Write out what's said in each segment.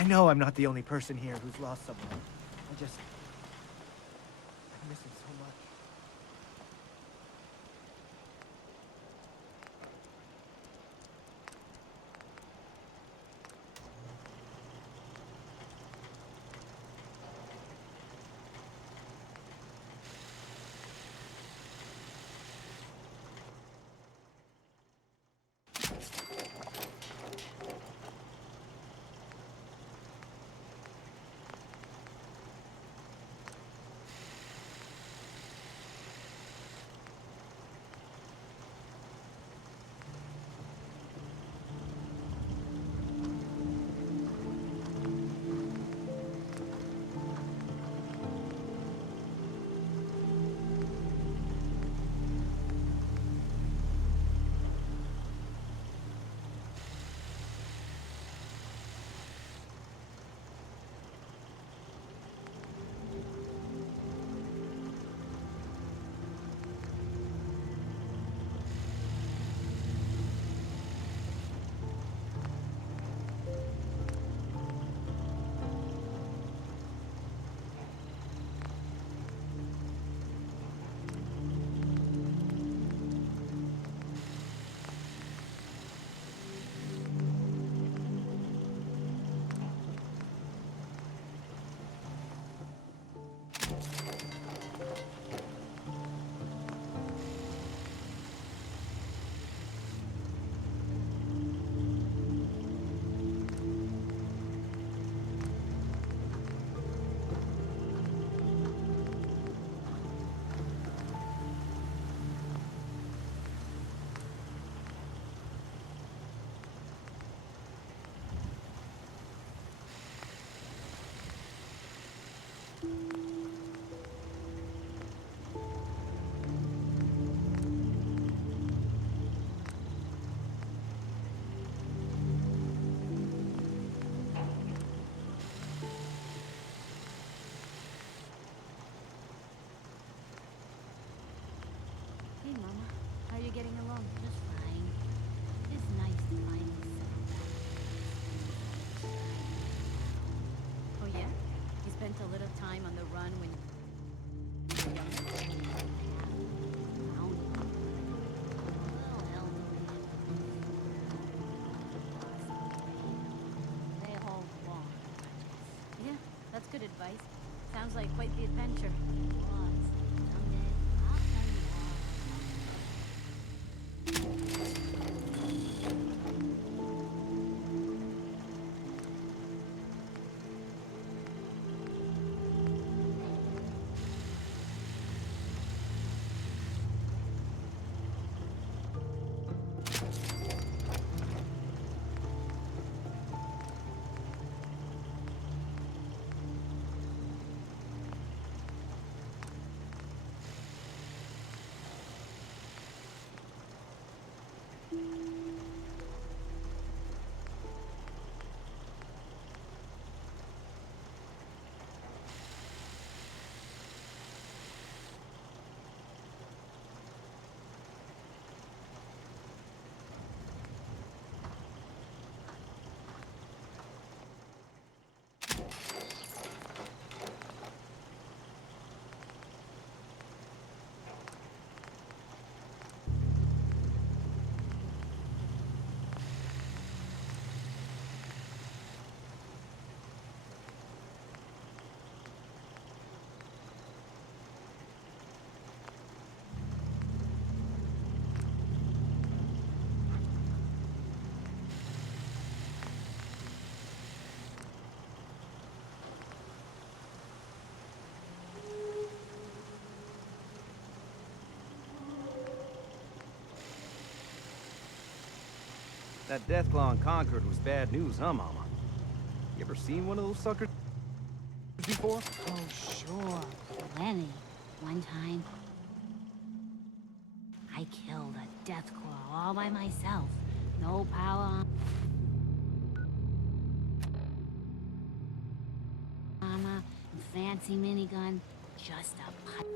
I know I'm not the only person here who's lost someone. I miss him so much. Hey, Mama. How are you getting along? Just fine. It's nice to finally settle down. Oh, yeah? You spent a little time on the run when you were younger? They hold long grudges. Yeah, that's good advice. Sounds like quite the adventure. Someday, I'll tell you all. That Deathclaw in Concord was bad news, huh, Mama? You ever seen one of those suckers before? Oh, sure. Plenty. One time, I killed a Deathclaw all by myself. No power armor, fancy minigun, just a pipe.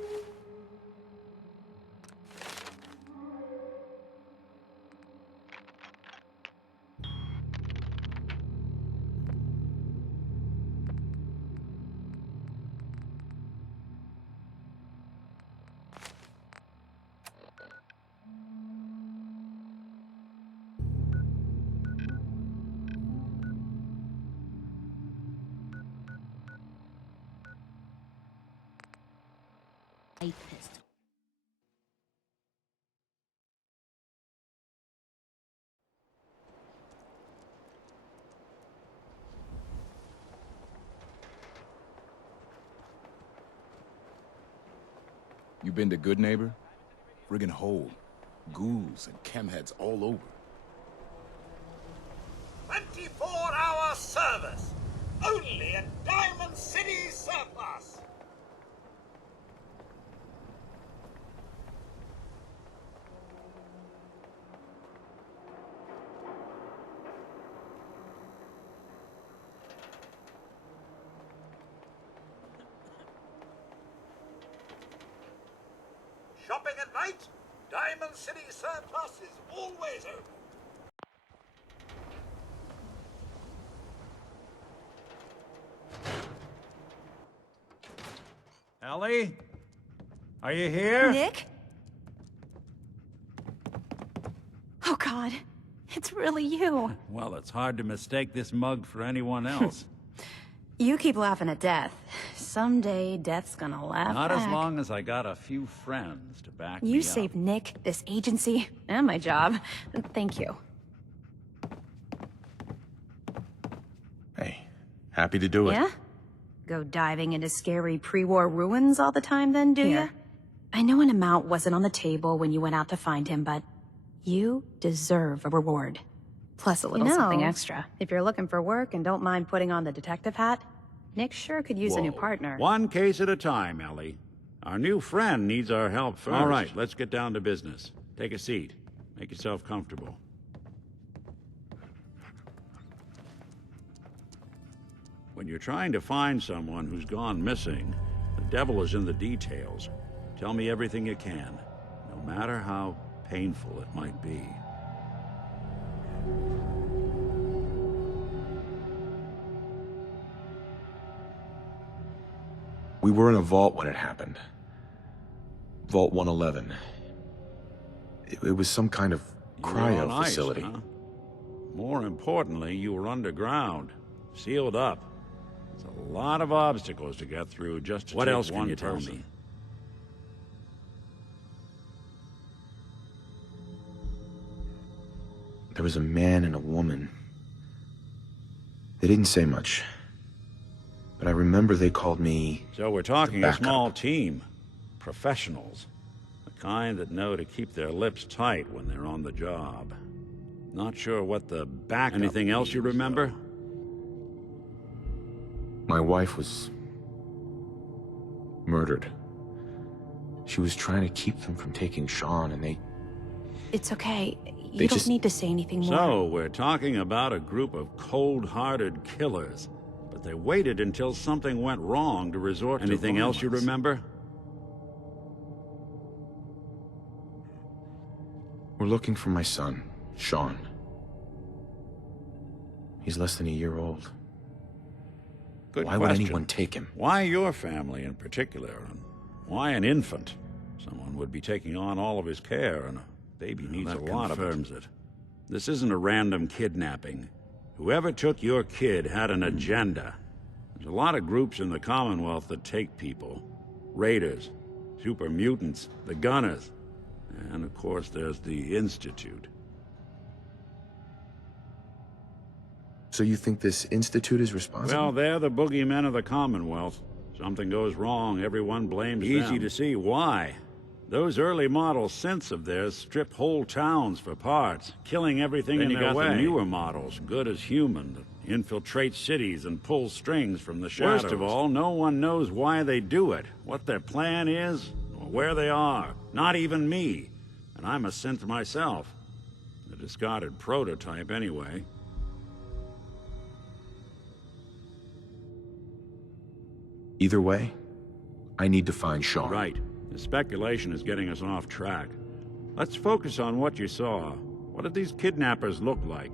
pistol. You been to Good Neighbor? Friggin' hole. Ghouls and chemheads all over. 24-hour service! Only at Diamond City Surplus! Shopping at night? Diamond City Surplus is always open. Ellie? Are you here? Nick? Oh God, it's really you. Well, it's hard to mistake this mug for anyone else. You keep laughing at death. Someday, death's gonna laugh Not back. as long as I got a few friends to back me You up. saved Nick, this agency, and my job. Thank you. Hey, happy to do it. Yeah? Go diving into scary pre-war ruins all the time then, do ya? I know an amount wasn't on the table when you went out to find him, but you deserve a reward. Plus a little something extra. If you're looking for work and don't mind putting on the detective hat, Nick sure could use a new partner. One case at a time, Ellie. Our new friend needs our help first. All right, let's get down to business. Take a seat. Make yourself comfortable. When you're trying to find someone who's gone missing, the devil is in the details. Tell me everything you can, no matter how painful it might be. We were in a vault when it happened. Vault 111. It was some kind of You were cryo on ice, facility. huh? More importantly, you were underground, sealed up. There's a lot of obstacles to get through just to What take else one can you tell person. me? There was a man and a woman. They didn't say much. But I remember they called me... So we're talking a backup. small team. Professionals. The kind that know to keep their lips tight when they're on the job. Not sure what the backup Anything else you means, remember? My wife was... murdered. She was trying to keep them from taking Sean, and they... It's okay. You They don't just- need to say anything more. So, we're talking about a group of cold-hearted killers. But they waited until something went wrong to resort to Anything else you remember? We're looking for my son, Sean. He's less than a year old. Good Why question. would anyone take him? Why your family in particular? And why an infant? Someone would be taking on all of his care, and a baby needs a lot of it. This isn't a random kidnapping. Whoever took your kid had an agenda. There's a lot of groups in the Commonwealth that take people. Raiders, super mutants, the Gunners, and of course there's the Institute. So you think this institute is responsible? Well, they're the boogeymen of the Commonwealth. Something goes wrong, everyone blames them. Easy to see why. Those early model synths of theirs strip whole towns for parts, killing everything in their way. Then you got the newer models, good as human, that infiltrate cities and pull strings from the shadows. Worst of all, no one knows why they do it, what their plan is, or where they are. Not even me. And I'm a synth myself. A discarded prototype, anyway. Either way, I need to find Sean. Right. The speculation is getting us off track. Let's focus on what you saw. What did these kidnappers look like?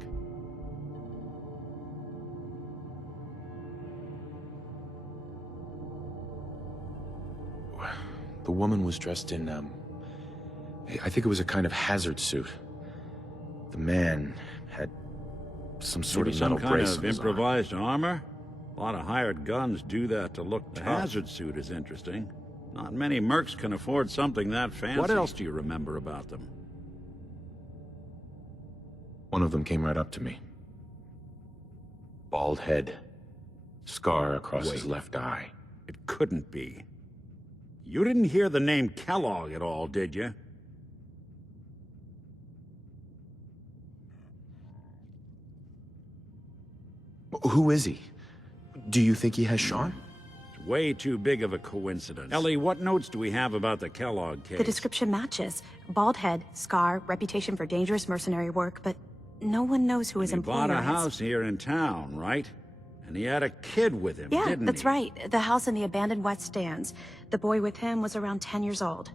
The woman was dressed in, I think it was a kind of hazard suit. The man had some sort Maybe of some metal kind brace of on his arm. improvised armor? A lot of hired guns do that to look tough. The hazard suit is interesting. Not many mercs can afford something that fancy. What else do you remember about them? One of them came right up to me. Bald head. Scar across his left eye. It couldn't be. You didn't hear the name Kellogg at all, did you? Who is he? Do you think he has Sean? It's way too big of a coincidence. Ellie, what notes do we have about the Kellogg case? The description matches. Bald head, scar, reputation for dangerous mercenary work, but no one knows who his employer is. He bought a house here in town, right? And he had a kid with him, didn't he? Yeah, that's right. The house in the abandoned West Stands. The boy with him was around 10 years old.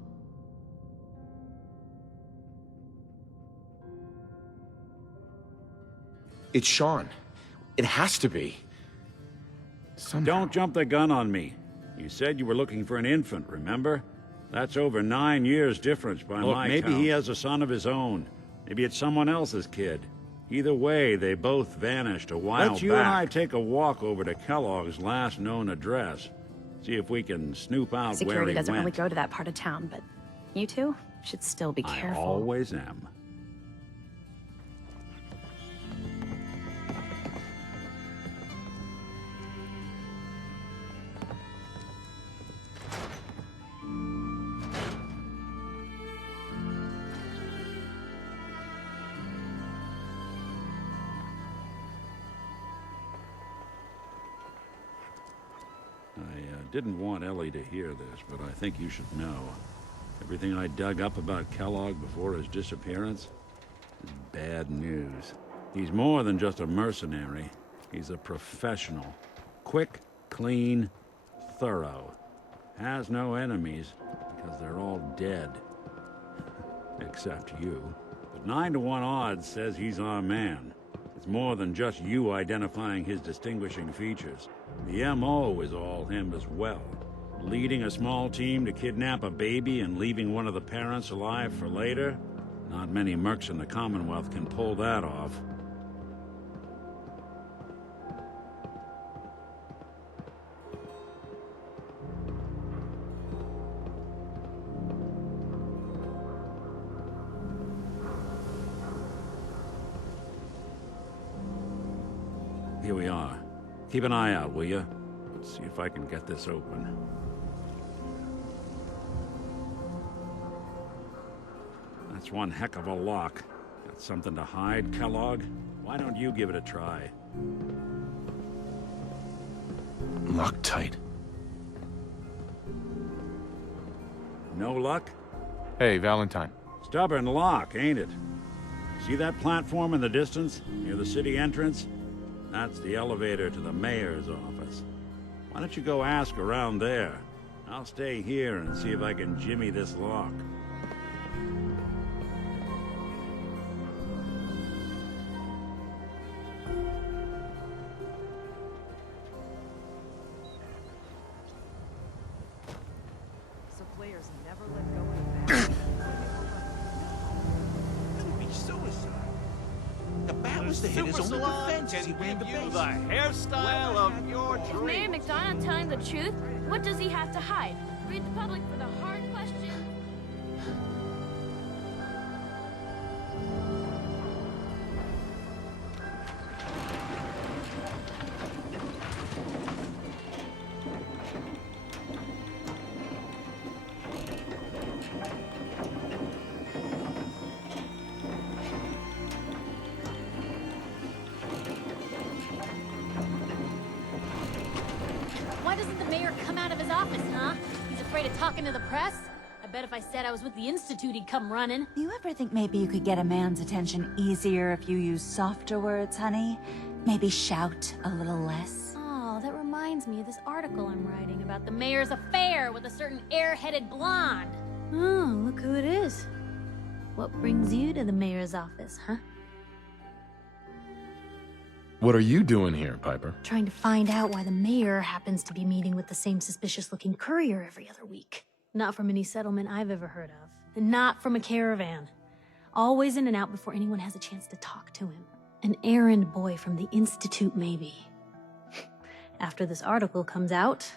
It's Sean. It has to be. Somehow. Don't jump the gun on me. You said you were looking for an infant, remember? That's over 9 years difference by my count. Maybe he has a son of his own. Maybe it's someone else's kid. Either way, they both vanished a while back. Let's you and I take a walk over to Kellogg's last known address. See if we can snoop out where he went. Security doesn't really go to that part of town, but you two should still be careful. I always am. I didn't want Ellie to hear this, but I think you should know. Everything I dug up about Kellogg before his disappearance is bad news. He's more than just a mercenary. He's a professional. Quick, clean, thorough. Has no enemies, because they're all dead. Except you. But 9-to-1 odds says he's our man. It's more than just you identifying his distinguishing features. The MO is all him as well. Leading a small team to kidnap a baby and leaving one of the parents alive for later? Not many mercs in the Commonwealth can pull that off. Here we are. Keep an eye out, will you? Let's see if I can get this open. That's one heck of a lock. Got something to hide, Kellogg? Why don't you give it a try? Locked tight. No luck? Hey, Valentine. Stubborn lock, ain't it? See that platform in the distance, near the city entrance? That's the elevator to the mayor's office. Why don't you go ask around there? I'll stay here and see if I can jimmy this lock. So players never let go of that. It'll be suicide. The bat was the hit his only defense as he ran the base. The hairstyle of your Is Mayor McDonough telling the truth? What does he have to hide? Read the public for the hard question. Why doesn't the mayor come out of his office, huh? He's afraid of talking to the press? I bet if I said I was with the Institute, he'd come running. Do you ever think maybe you could get a man's attention easier if you use softer words, honey? Maybe shout a little less? Oh, that reminds me of this article I'm writing about the mayor's affair with a certain airheaded blonde. Oh, look who it is. What brings you to the mayor's office, huh? What are you doing here, Piper? Trying to find out why the mayor happens to be meeting with the same suspicious-looking courier every other week. Not from any settlement I've ever heard of. And not from a caravan. Always in and out before anyone has a chance to talk to him. An errand boy from the Institute, maybe. After this article comes out,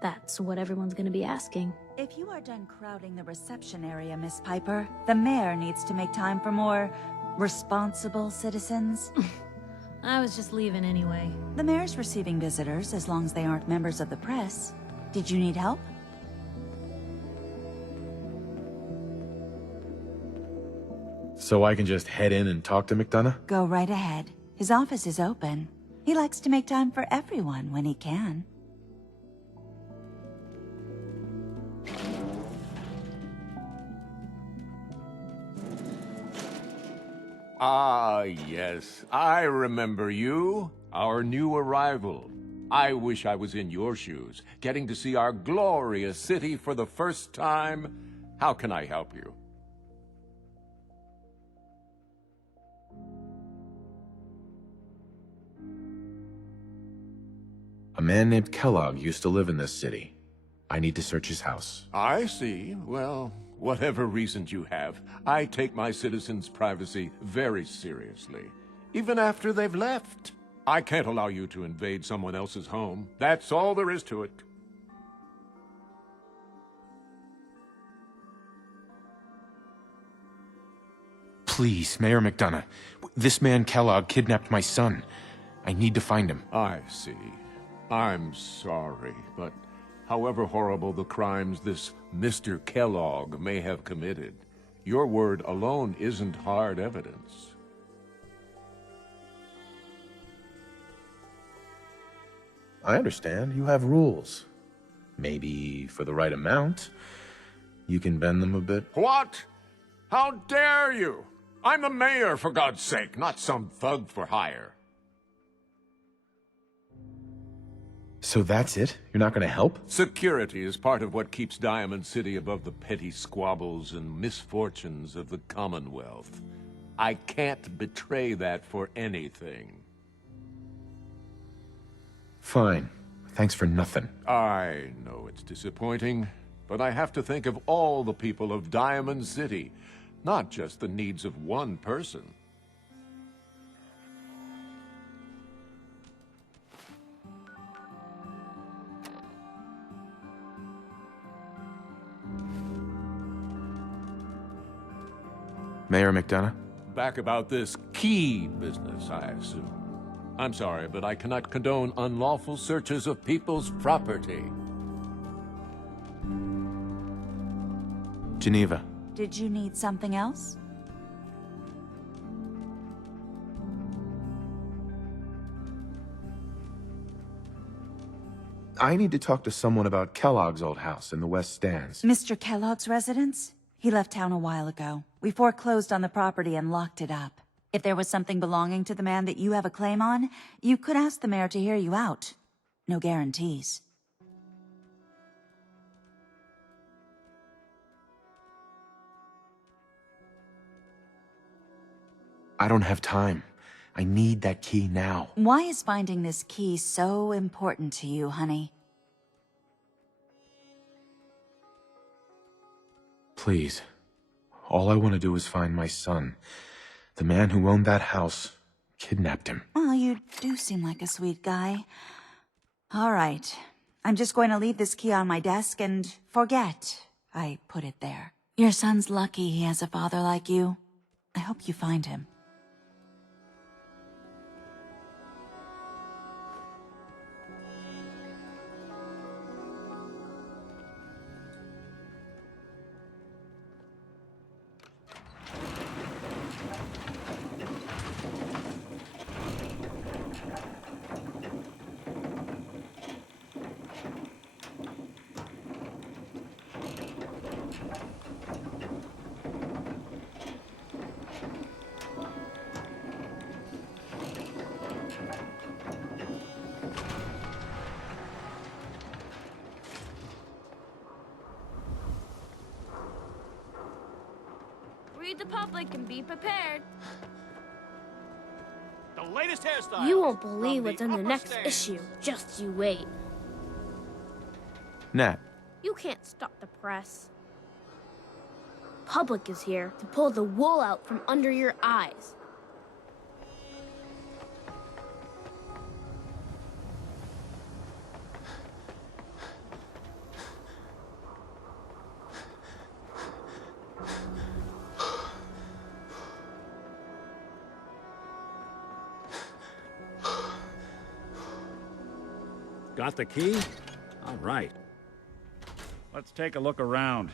That's what everyone's gonna be asking. If you are done crowding the reception area, Miss Piper, the mayor needs to make time for more responsible citizens. I was just leaving anyway. The mayor's receiving visitors as long as they aren't members of the press. Did you need help? So I can just head in and talk to McDonough? Go right ahead. His office is open. He likes to make time for everyone when he can. Ah, yes. I remember you. Our new arrival. I wish I was in your shoes, getting to see our glorious city for the first time. How can I help you? A man named Kellogg used to live in this city. I need to search his house. I see. Well, whatever reasons you have, I take my citizens' privacy very seriously. Even after they've left. I can't allow you to invade someone else's home. That's all there is to it. Please, Mayor McDonough. This man Kellogg kidnapped my son. I need to find him. I see. I'm sorry, but however horrible the crimes this Mr. Kellogg may have committed, your word alone isn't hard evidence. I understand. You have rules. Maybe for the right amount, you can bend them a bit. What? How dare you? I'm the mayor, for God's sake, not some thug for hire. So that's it? You're not gonna help? Security is part of what keeps Diamond City above the petty squabbles and misfortunes of the Commonwealth. I can't betray that for anything. Fine. Thanks for nothing. I know it's disappointing, but I have to think of all the people of Diamond City, not just the needs of one person. Mayor McDonough? Back about this key business, I assume. I'm sorry, but I cannot condone unlawful searches of people's property. Geneva. Did you need something else? I need to talk to someone about Kellogg's old house in the West Stands. Mr. Kellogg's residence? He left town a while ago. We foreclosed on the property and locked it up. If there was something belonging to the man that you have a claim on, you could ask the mayor to hear you out. No guarantees. I don't have time. I need that key now. Why is finding this key so important to you, honey? Please. All I want to do is find my son. The man who owned that house kidnapped him. Well, you do seem like a sweet guy. All right. I'm just going to leave this key on my desk and forget I put it there. Your son's lucky he has a father like you. I hope you find him. Read the public and be prepared. The latest hairstyle. You won't believe what's in the next issue. Just you wait. Nat. You can't stop the press. Public is here to pull the wool out from under your eyes. Got the key? All right. Let's take a look around.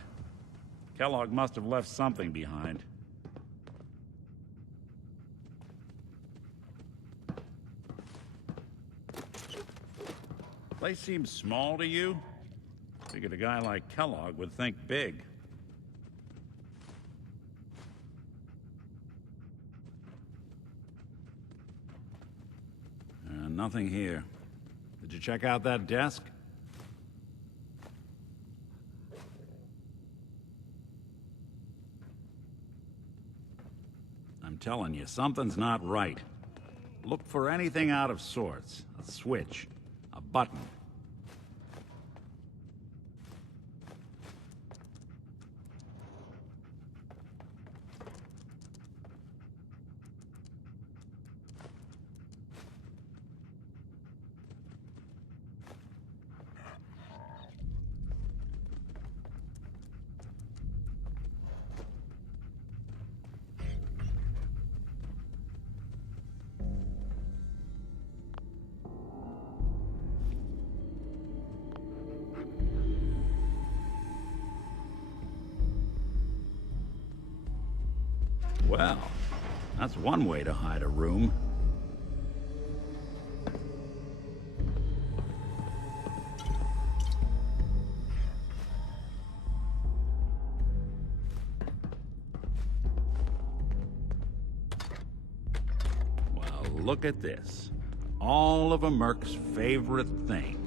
Kellogg must have left something behind. Place seems small to you? Figured a guy like Kellogg would think big. Nothing here. Did you check out that desk? I'm telling you, something's not right. Look for anything out of sorts. A switch. A button. Well, that's one way to hide a room. Well, look at this. All of a Merc's favorite things.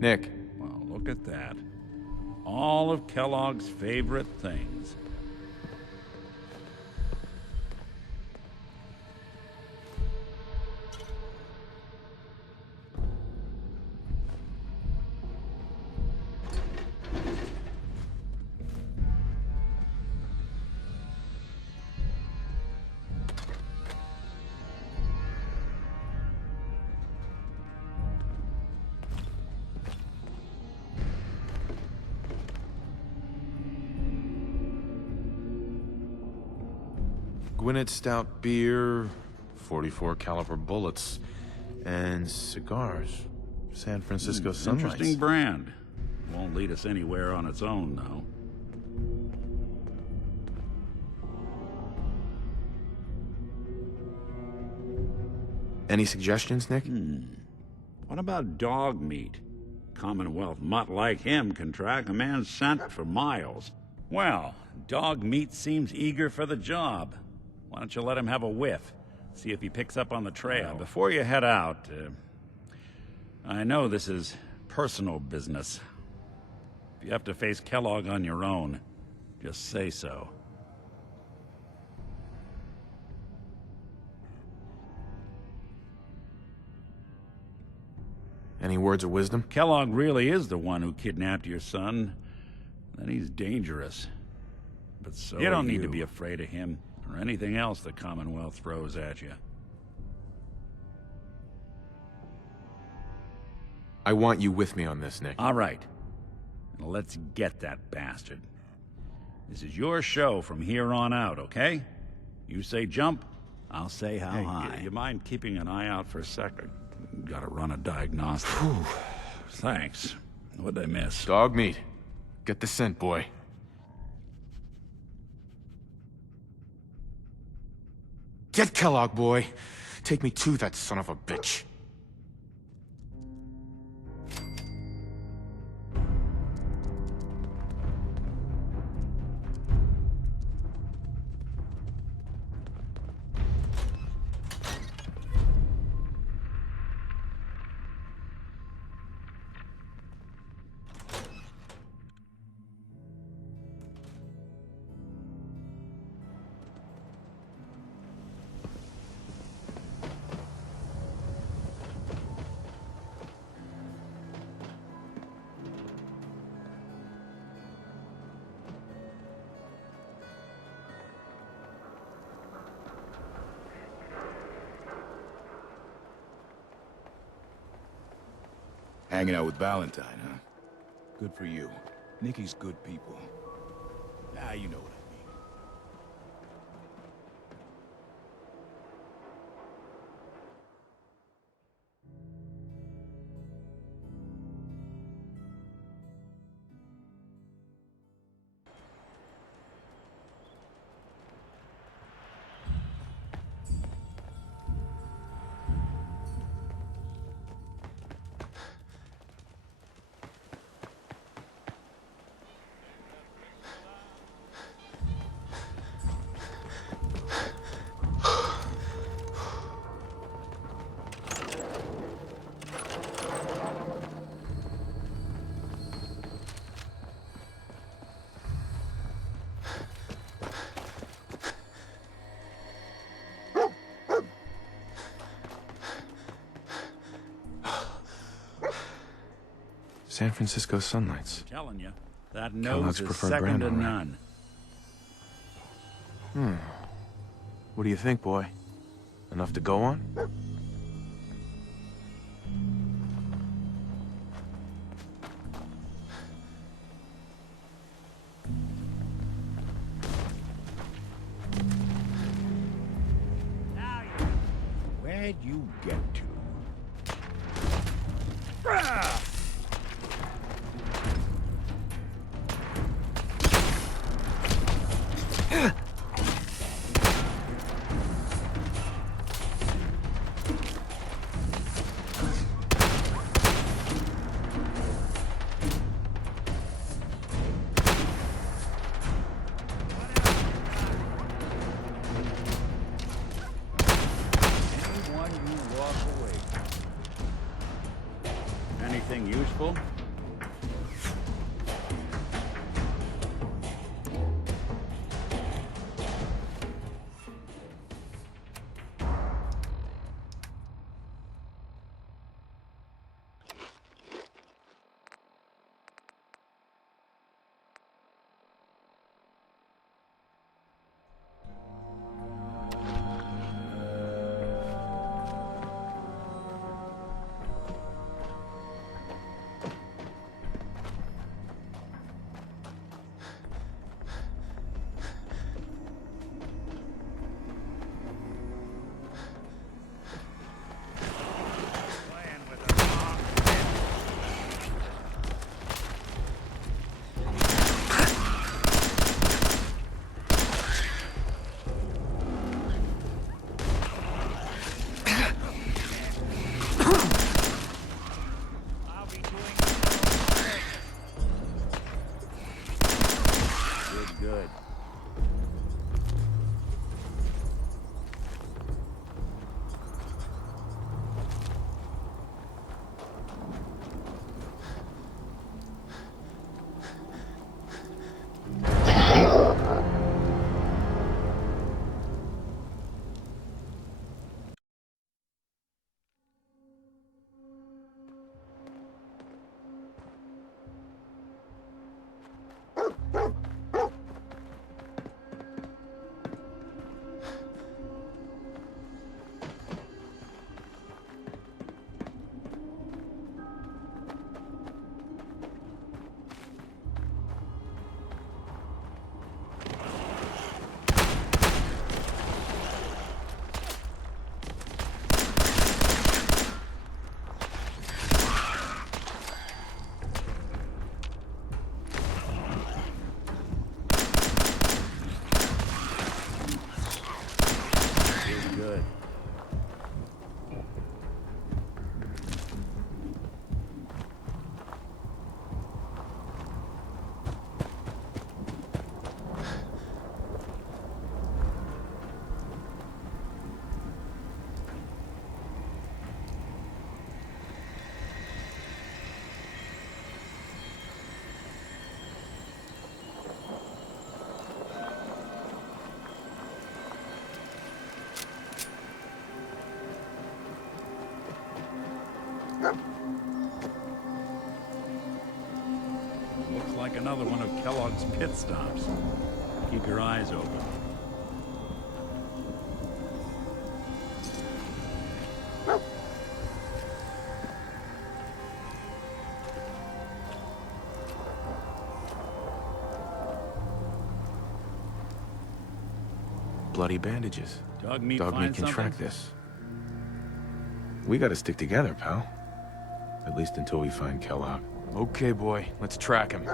Nick. Well, look at that. All of Kellogg's favorite things. Gwinnett Stout beer, 44 caliber bullets, and cigars. San Francisco Sunlights. Interesting brand. Won't lead us anywhere on its own, though. Any suggestions, Nick? What about dog meat? Commonwealth mutt like him can track a man's scent for miles. Well, dog meat seems eager for the job. Why don't you let him have a whiff? See if he picks up on the trail. Before you head out, I know this is personal business. If you have to face Kellogg on your own, just say so. Any words of wisdom? Kellogg really is the one who kidnapped your son. Then he's dangerous. But so you don't need to be afraid of him, or anything else the Commonwealth throws at you. I want you with me on this, Nick. All right. Now let's get that bastard. This is your show from here on out, okay? You say jump, I'll say how high. You mind keeping an eye out for a second? Gotta run a diagnostic. Thanks. What'd I miss? Dog meat. Get the scent, boy. Get Kellogg, boy. Take me to that son of a bitch. Hanging out with Valentine, huh? Good for you. Nikki's good people. Ah, you know what I mean. San Francisco sunlights. Telling you, that Kellogg's nose is preferred second brand, to all right. none. What do you think, boy? Enough to go on? Where'd you get to? Anyone you walk away from. Anything useful? Good. Good. Looks like another one of Kellogg's pit stops. Keep your eyes open. bloody bandages. Dogmeat Dogmeat find can track something? this. We gotta stick together, pal. At least until we find Kellogg. Okay, boy. Let's track him.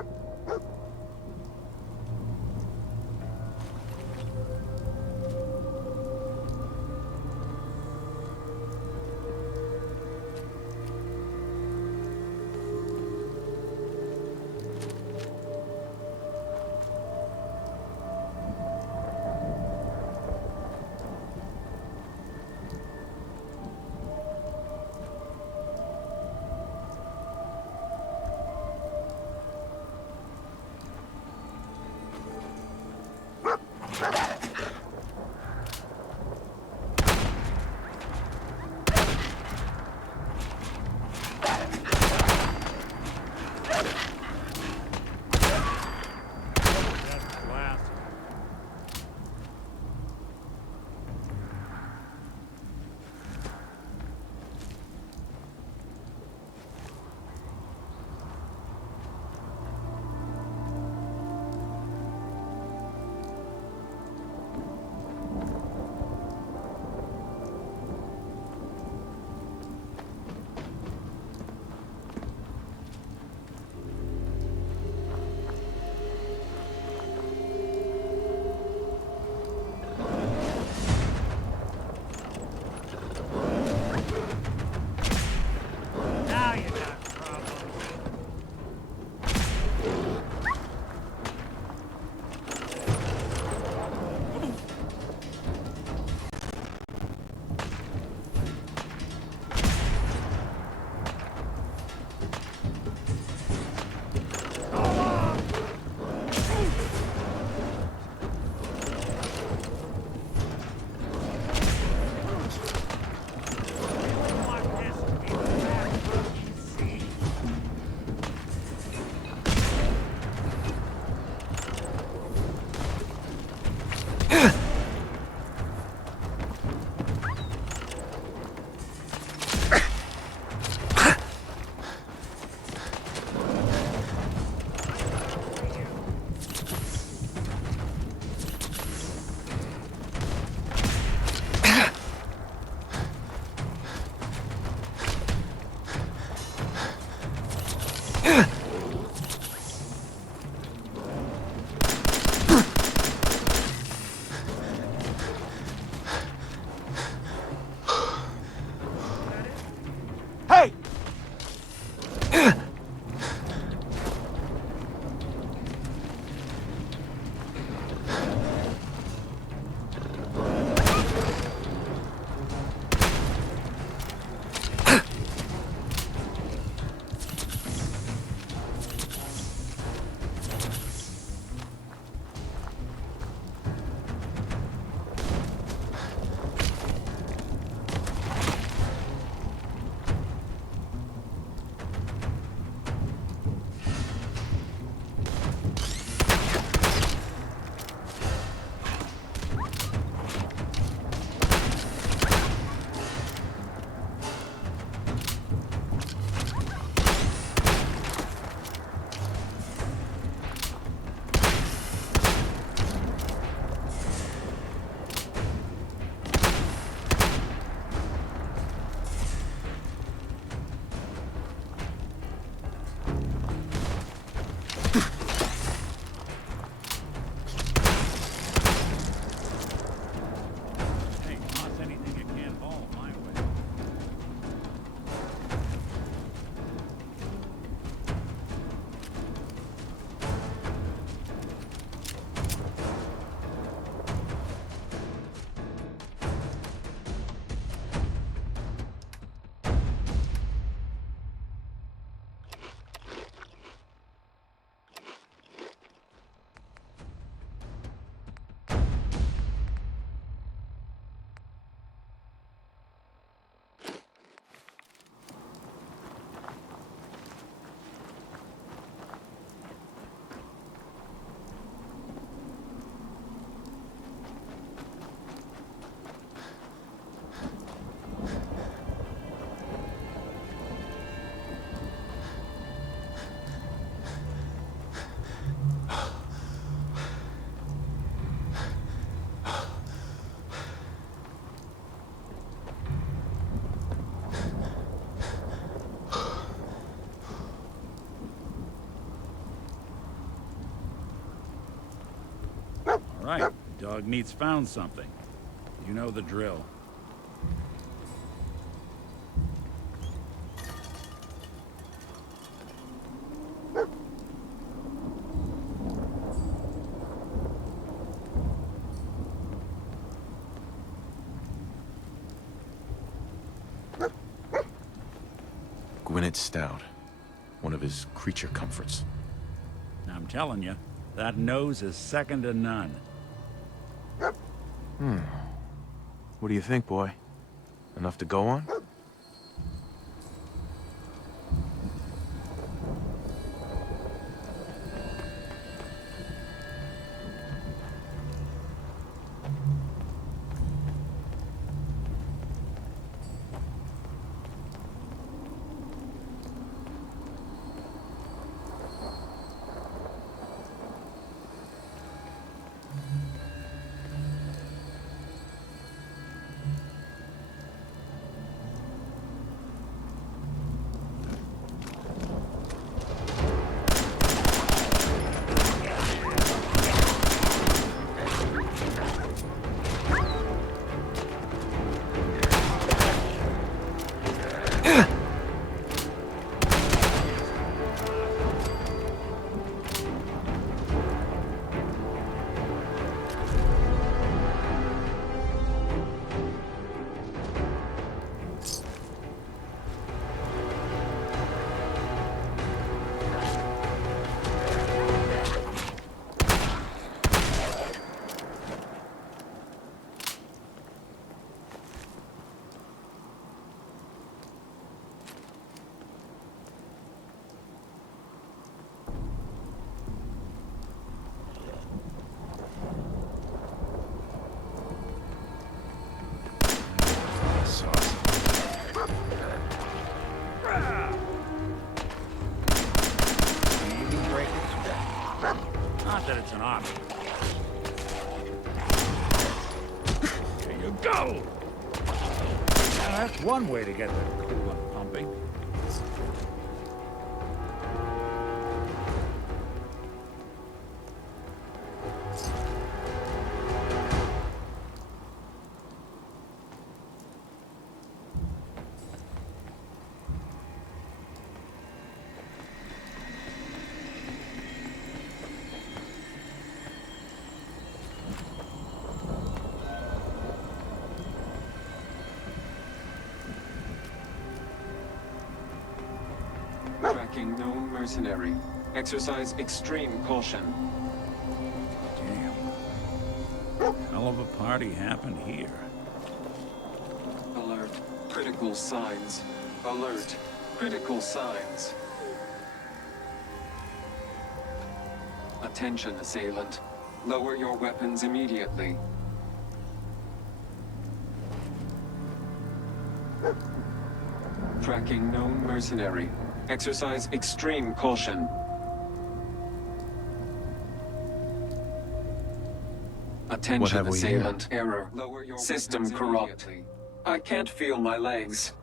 Right. Dog meat's found something. You know the drill. Gwyneth Stout. One of his creature comforts. I'm telling you, that nose is second to none. What do you think, boy? Enough to go on? Not that it's an option. There you go! Now, that's one way to get the coolant pumping. Tracking known mercenary. Exercise extreme caution. Damn. Hell of a party happened here. Alert. Critical signs. Alert. Critical signs. Attention, assailant. Lower your weapons immediately. Tracking known mercenary. Exercise extreme caution. Attention, assailant. Error. Lower your system corrupt. I can't feel my legs.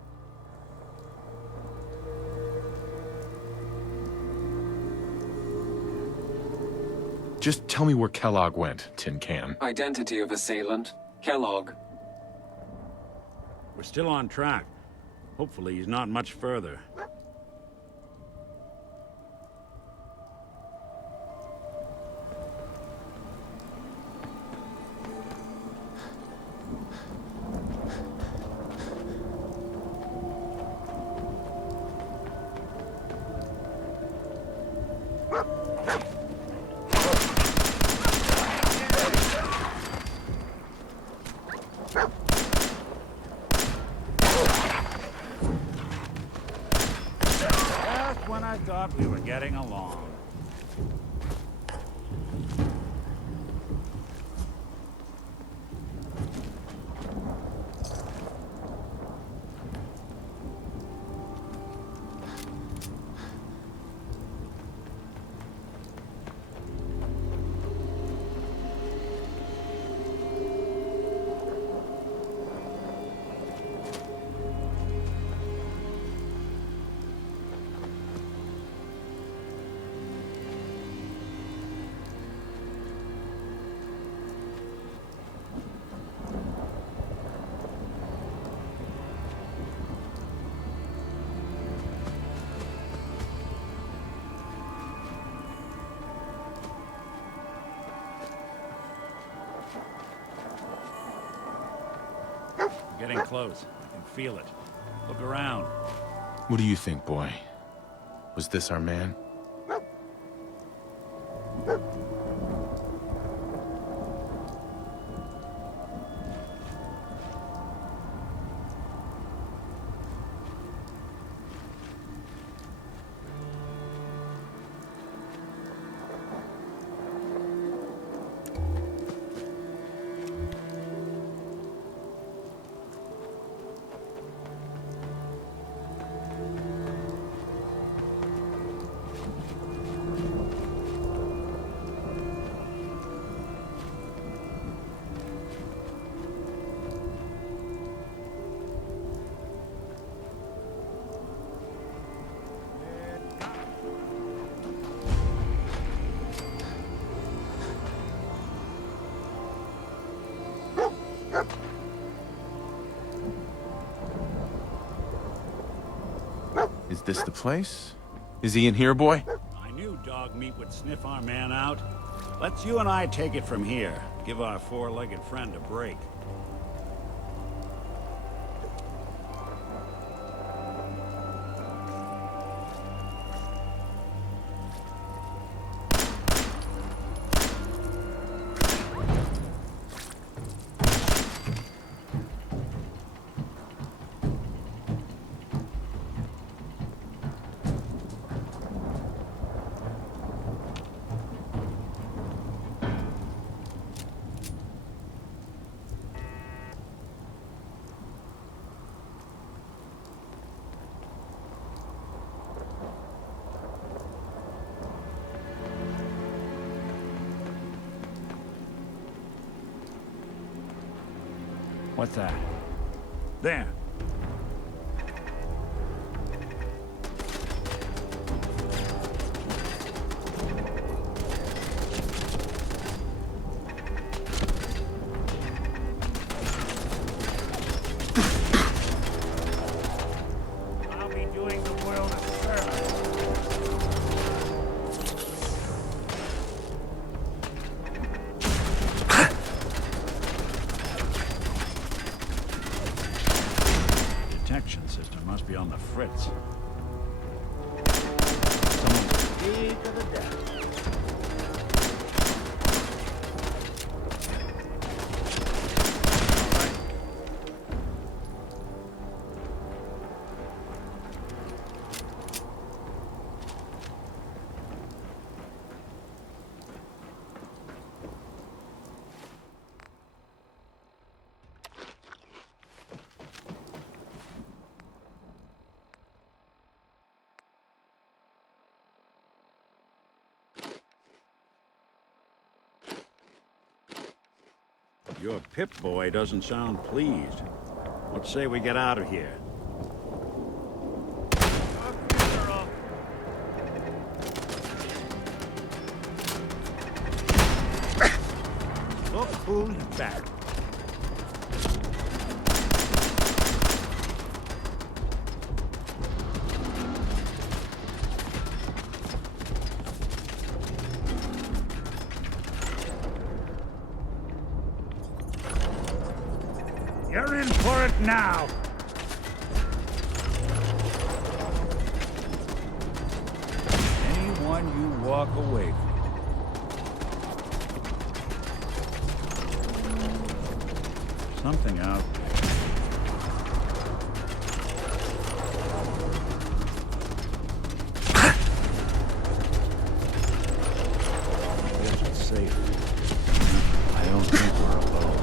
Just tell me where Kellogg went, Tin Can. Identity of assailant. Kellogg. We're still on track. Hopefully he's not much further. When I thought we were getting along. We're getting close. I can feel it. Look around. What do you think, boy? Was this our man? Is this the place? Is he in here, boy? I knew dog meat would sniff our man out. Let's you and I take it from here. Give our four-legged friend a break. What's that? There. I'll be doing the world a service. Detection system must be on the fritz. Someone's key to the desk. Your Pip-Boy doesn't sound pleased. Let's say we get out of here. Look who's back. You're in for it now! Anyone you walk away from. Something out there. Guess it's safe. I don't think we're alone.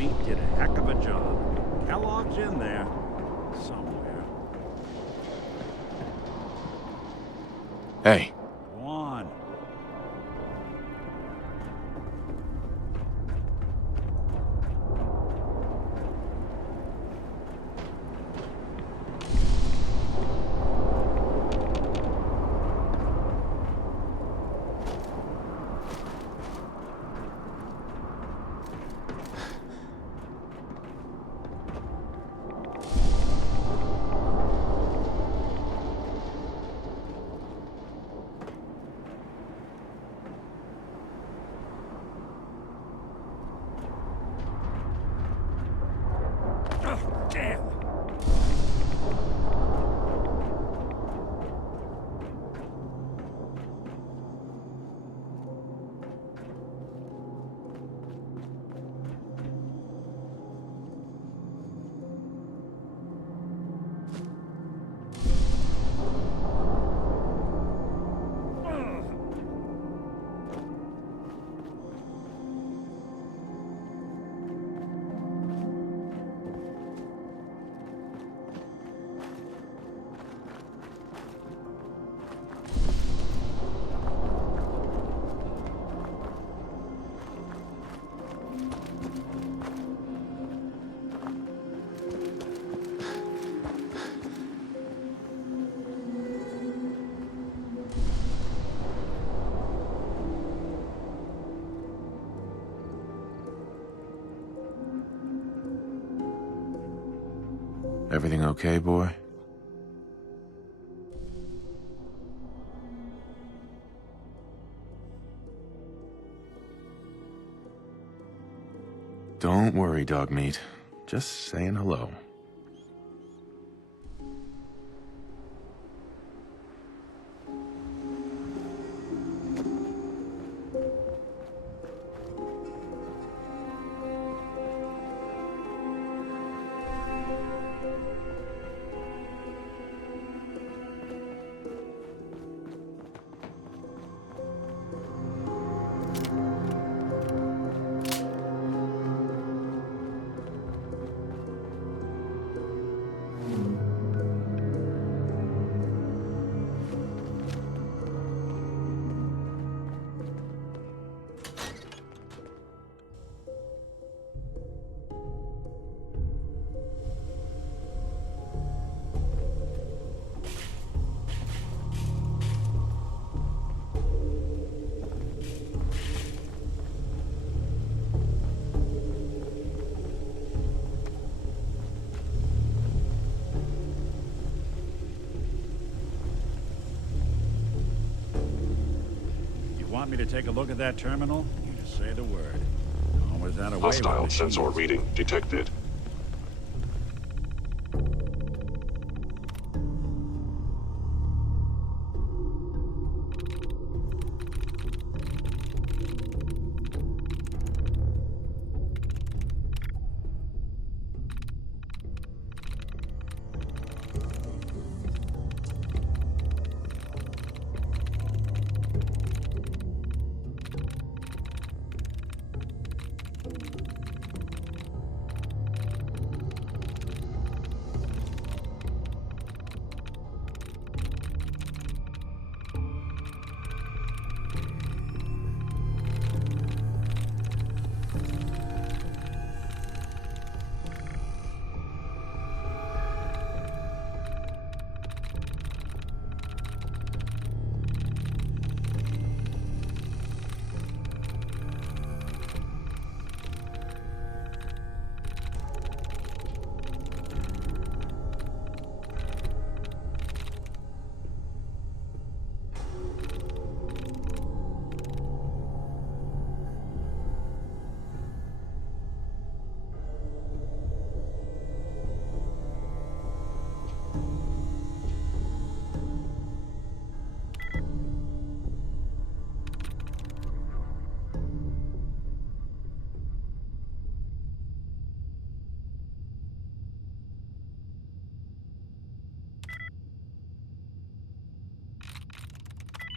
Meat did a heck of a job. Kellogg's in there. Somewhere. Hey. Go on. Damn! Everything okay, boy? Don't worry, dog meat. Just saying hello. Want me to take a look at that terminal? You just say the word. Always that away. Hostile sensor reading detected.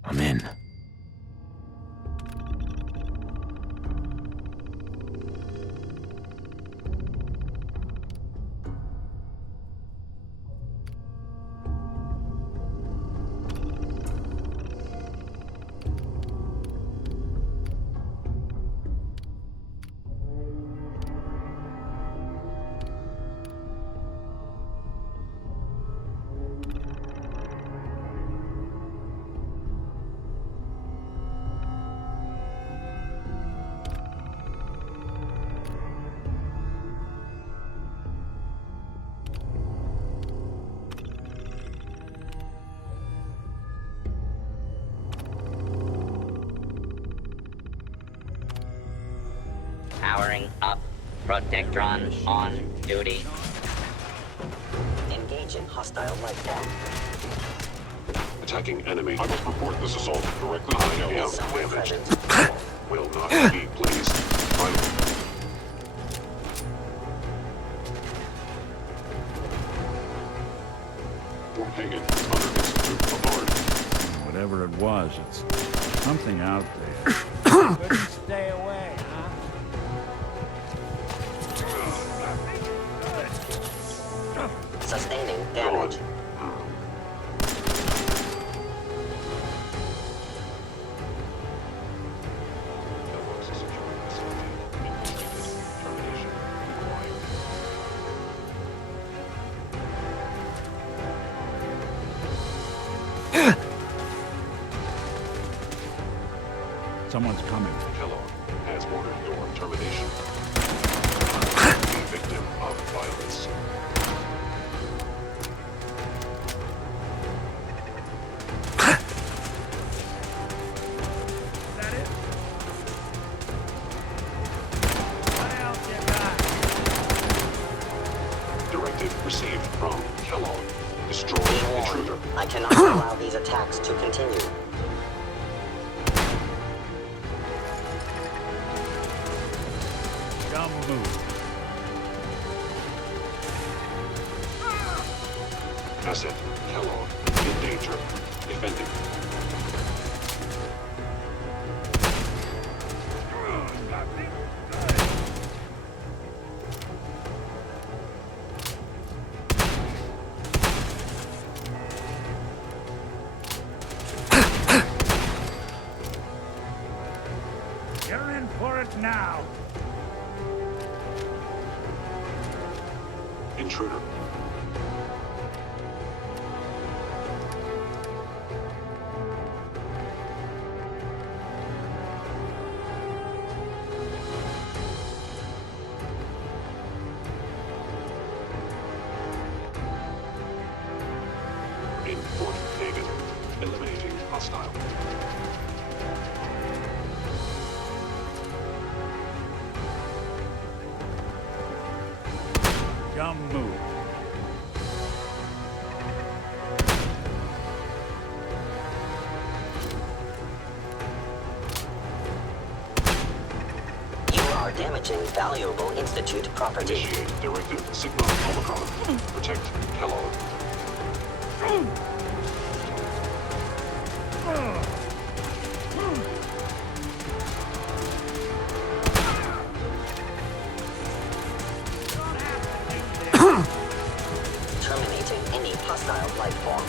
I'm in. Protectron on duty. Engaging hostile life form. Attacking enemy. I must report this assault directly to KELLOGG. Damage. Will not be pleased. Fort Hagen, under Institute Authority. Whatever it was, it's something out there. Couldn't stay away, huh? Sustaining damage. Someone's coming. KELLOGG has ordered your termination. Victim of violence. Is that it? What else you got? Directive received from KELLOGG. Destroy intruder. I cannot allow these attacks to continue. Move. Asset, KELLOGG, in danger. Defending. You're in for it now. Intruder. In Fort Hagen, eliminating hostile. Dumb move. You are damaging valuable Institute property. Initiate Directive Sigma Omicron. Protect KELLOGG. Terminating any hostile life form.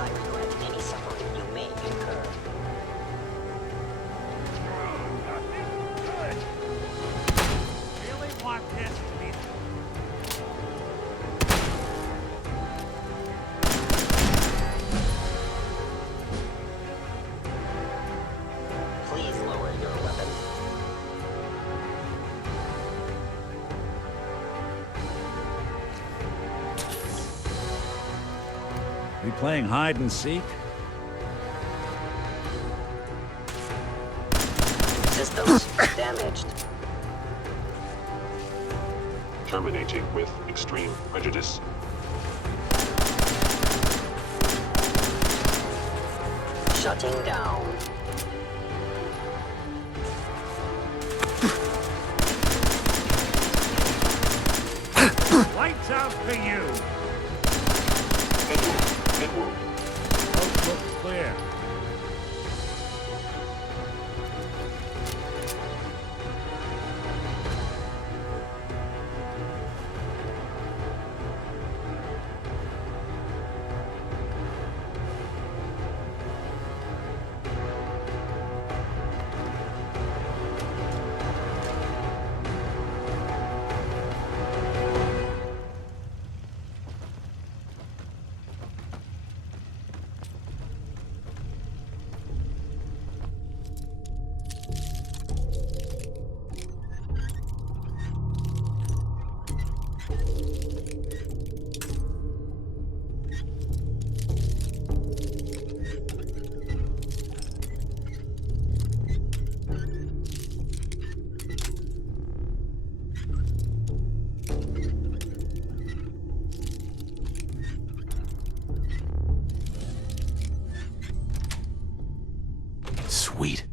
I regret any suffering you may incur. Really want this to be... Please lower your weapon. We playing hide and seek? Systems damaged. Terminating with extreme prejudice. Shutting down. Lights out for you! Edward. Coast looks clear. Sweet.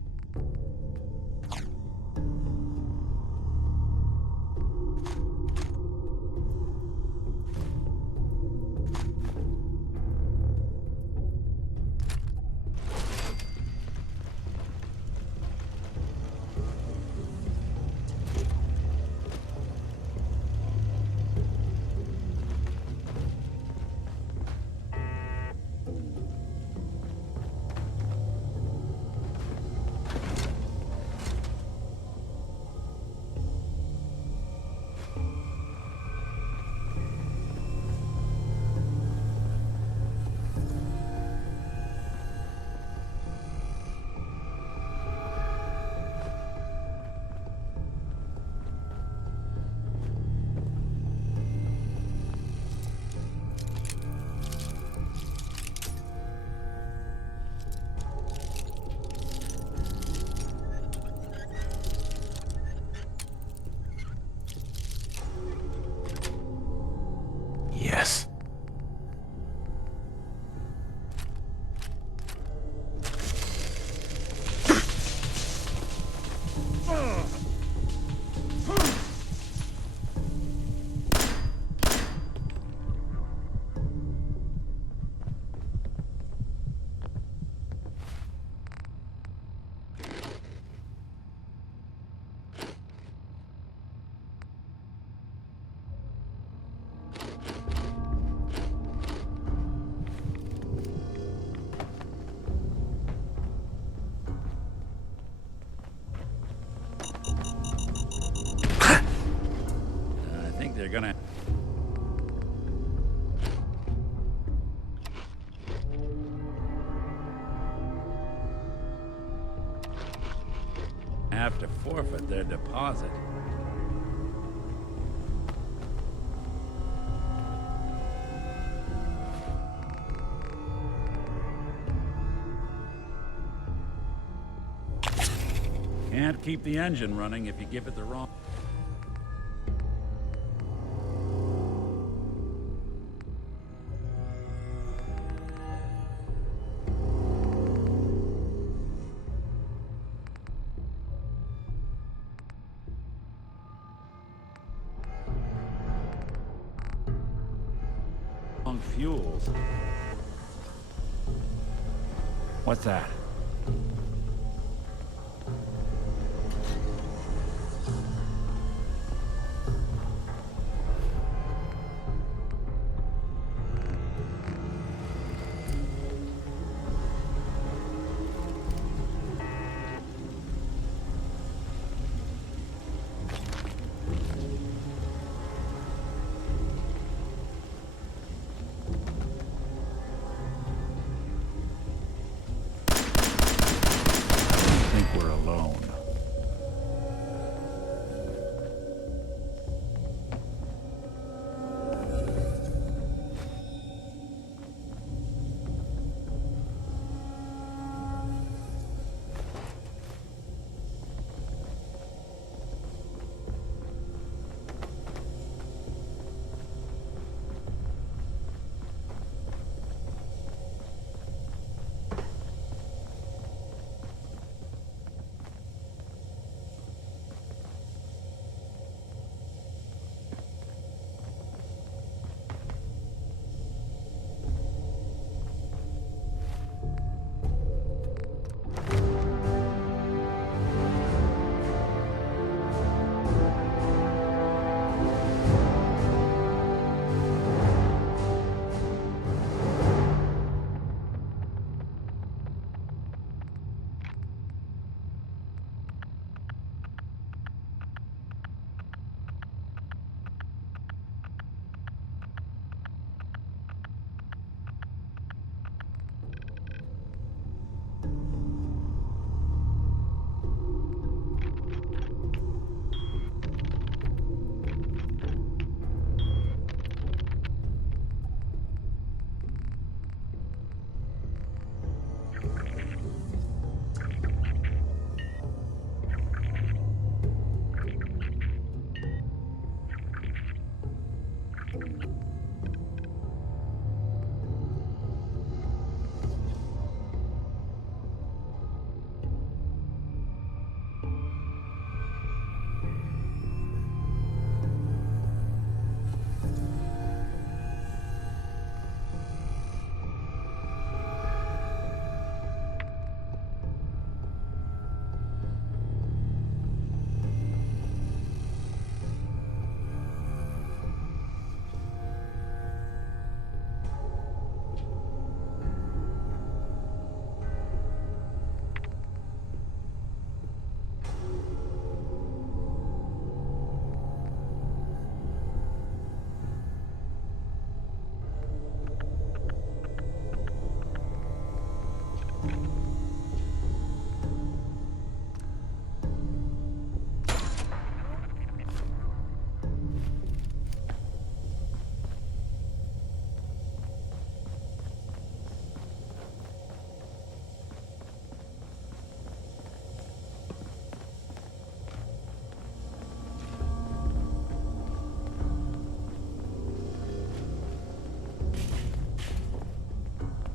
Yes. I think they're gonna... have to forfeit their deposit. Can't keep the engine running if you give it the wrong... fuels. What's that?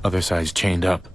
Other side's chained up.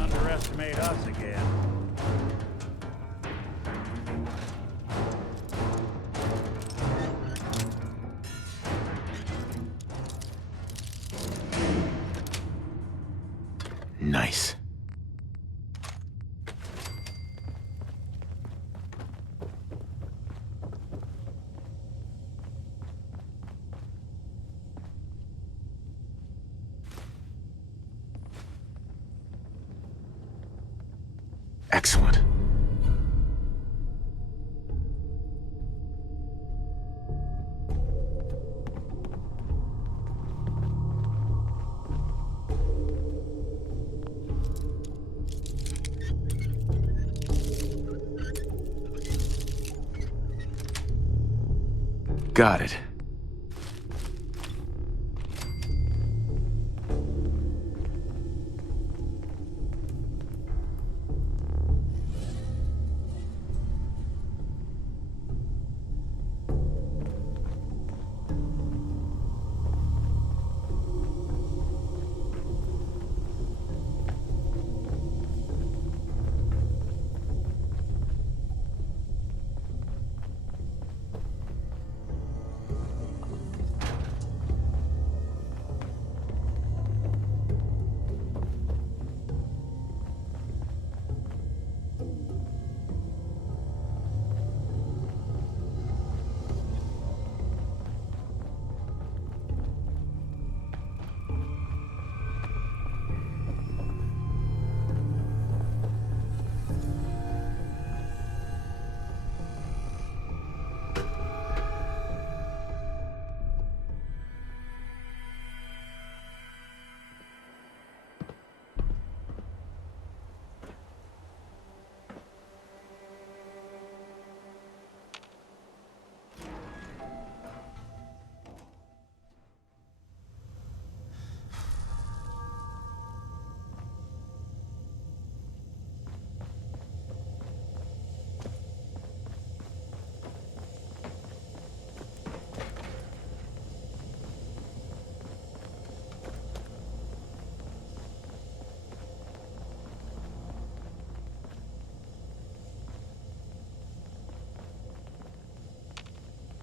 Underestimate us again. Nice. Excellent. Got it.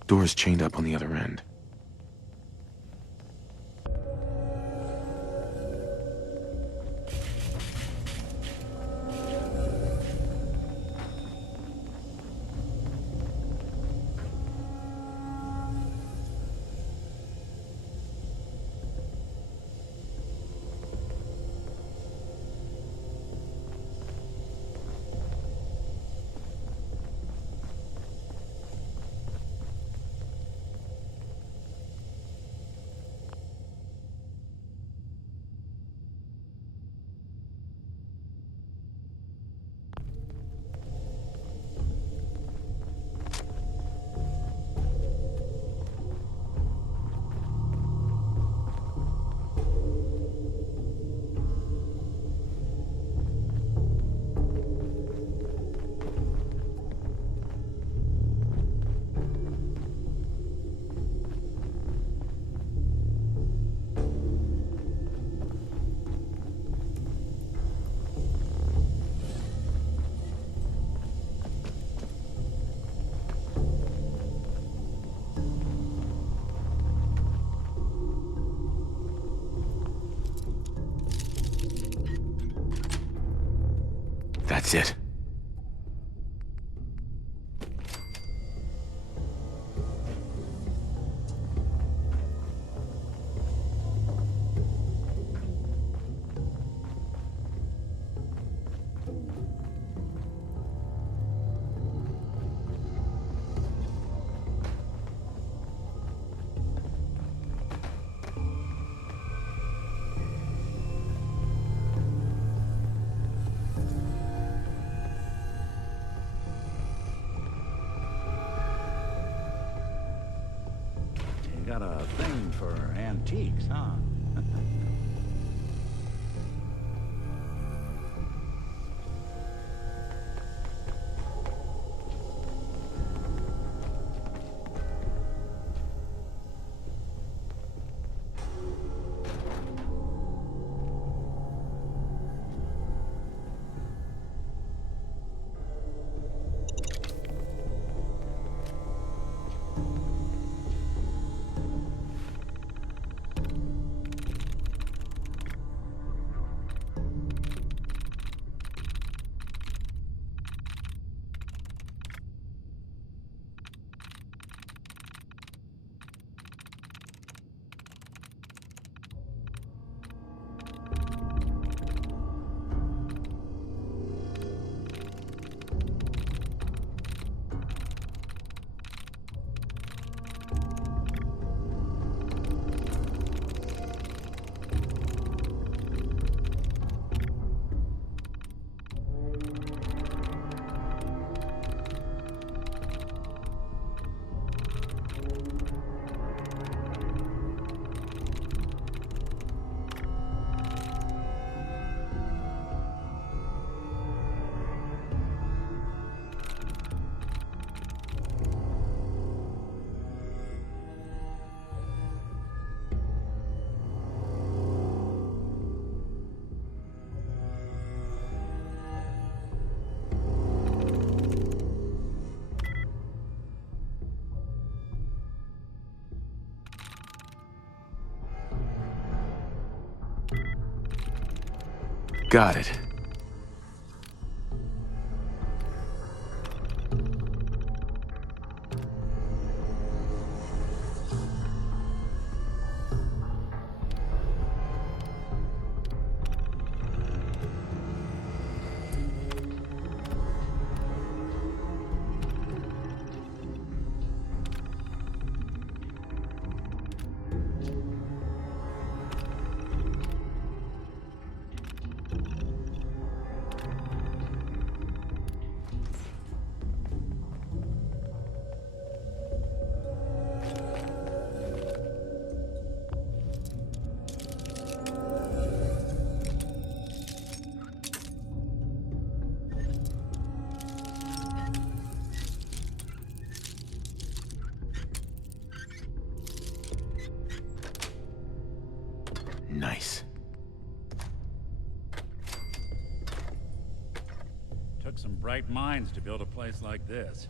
Door's chained up on the other end. That's it. You got a thing for antiques, huh? Got it. Nice. Took some bright minds to build a place like this.